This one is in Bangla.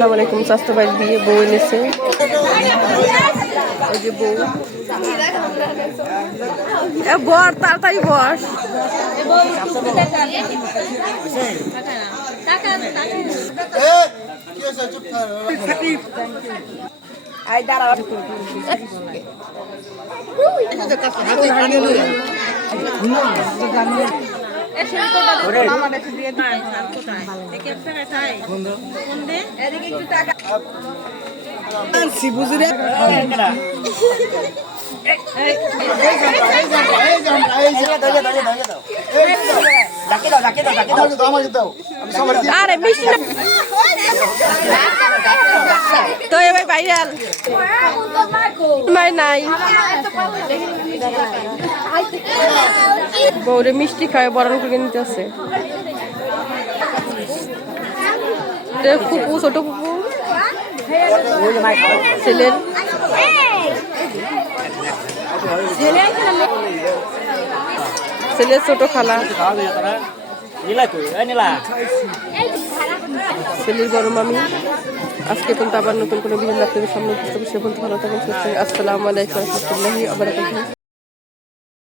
আসসালামাইকুম। স্বাস্থ্য ভাই বিয়ে বউ এনেছে, ওই যে বউ বর তাড়াতাড়ি বস। আরে মিষ্টি তো এবার ভাইরাল নাই বউরে মিষ্টি খায় বরণ করে নিতে আছে। ফুপু ছোট ফুপু ছেলের ছেলের ছোট খালা ছেলের বড় মামি। আজকে কিন্তু আবার নতুন কোনো বিভিন্ন আপনাদের সামনে উপস্থাপন সে পর্যন্ত ভালো থাকেন। আসসালামু আলাইকুম ওয়া রাহমাতুল্লাহি ওয়া বারাকাতুহু।